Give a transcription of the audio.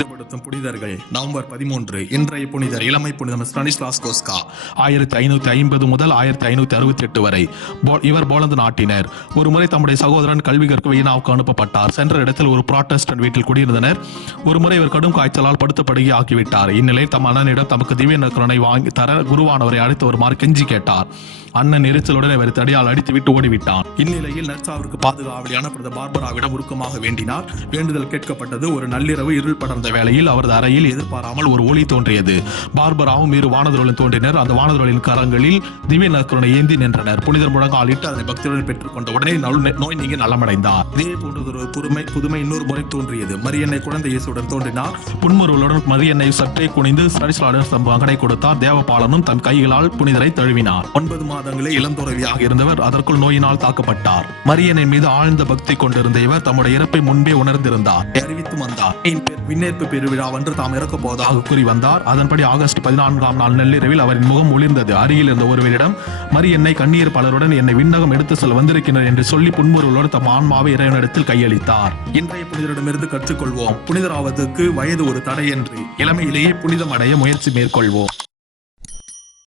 புனிதப்படுத்தும் புனிதர்கள் நவம்பர் 13. இன்றைய புனிதர் இளமை புனிதர் ஸ்டானிஸ்லாஸ் கோஸ்கா. 1550 முதல் 1568 வரை இவர் போலந்து நாட்டினர். ஒருமுறை தம்முடைய சகோதரன் கல்வி கற்க வியன்னாவுக்கு அனுப்பப்பட்டார். சென்ற இடத்தில் ஒரு புராட்டஸ்டன்ட் வீட்டில் குடியிருந்தனர். ஒருமுறை இவர் கடும் காய்ச்சலால் படுத்த படுகை ஆக்கிவிட்டார். இந்நிலையில் தம் அண்ணனிடம் தமக்கு திவ்ய நற்கருணை வாங்கி தர குருவானவரை அழைத்து வருமாறு கெஞ்சி கேட்டார். அண்ணன் எரிச்சலுடன் இவர் தடியால் அடித்து விட்டு ஓடிவிட்டான். இந்நிலையில் நர்சாவிற்கு பாதுகாவலியான பிரதமர் பார்பராவிடம் உருக்கமாக வேண்டினார். வேண்டுதல் கேட்கப்பட்டது. ஒரு நள்ளிரவு இருள் படர்ந்த வேளையில் அவரது அறையில் எதிர்பாராமல் ஒரு ஒளி தோன்றியது. பார்பராவும் இரு வானதர்களும் தோன்றினர். அந்த வானதர்களின் கரங்களில் திவ்ய நற்கருணை ஏந்தி நின்றனர். புனிதர் முழங்காலிட்டு அதனை பக்தியுடன் பெற்றுக் கொண்ட உடனே நோய் நீங்கி நலமடைந்தார். இதே போன்றதொரு புதுமை இன்னொரு முறை தோன்றியது. மரியன்னை குழந்தை இயேசுடன் தோன்றினார். புன்முறுவலுடன் மரியன்னை சற்றே குனிந்து ஸ்டானிஸ்லாஸ் தம் மகனை கொடுத்தார். தேவபாலனும் தம் கைகளால் புனிதரை தழுவினார். 9 மாதங்களே இளந்துறவியாக இருந்தவர் அதற்குள் நோயினால் தாக்கப்பட்டார். மரியனின் மீது ஆழ்ந்த பக்தி கொண்டிருந்த இவர் தம்முடைய இறப்பை முன்பே உணர்ந்திருந்தார். அறிவித்து வந்தார். விண்ணேற்பு பெருவிழாவன்று தாம் இறக்க போவதாக கூறி வந்தார். அதன்படி ஆகஸ்ட் 14ஆம் நாள் நள்ளிரவில் அவரின் முகம் ஒளிர்ந்தது. அருகில் இருந்த ஒருவரிடம் மரியன்னை கண்ணீர் பலருடன் என்னை விண்ணகம் எடுத்து செல்ல வந்திருக்கின்றனர் என்று சொல்லி புன்முறுவலோடு தம் ஆன்மாவை இறைவனிடத்தில் கையளித்தார். இன்றைய புனிதரிடமிருந்து கற்றுக்கொள்வோம். புனிதராவதற்கு வயது ஒரு தடையன்று. இளமையிலேயே புனிதம் அடைய முயற்சி மேற்கொள்வோம்.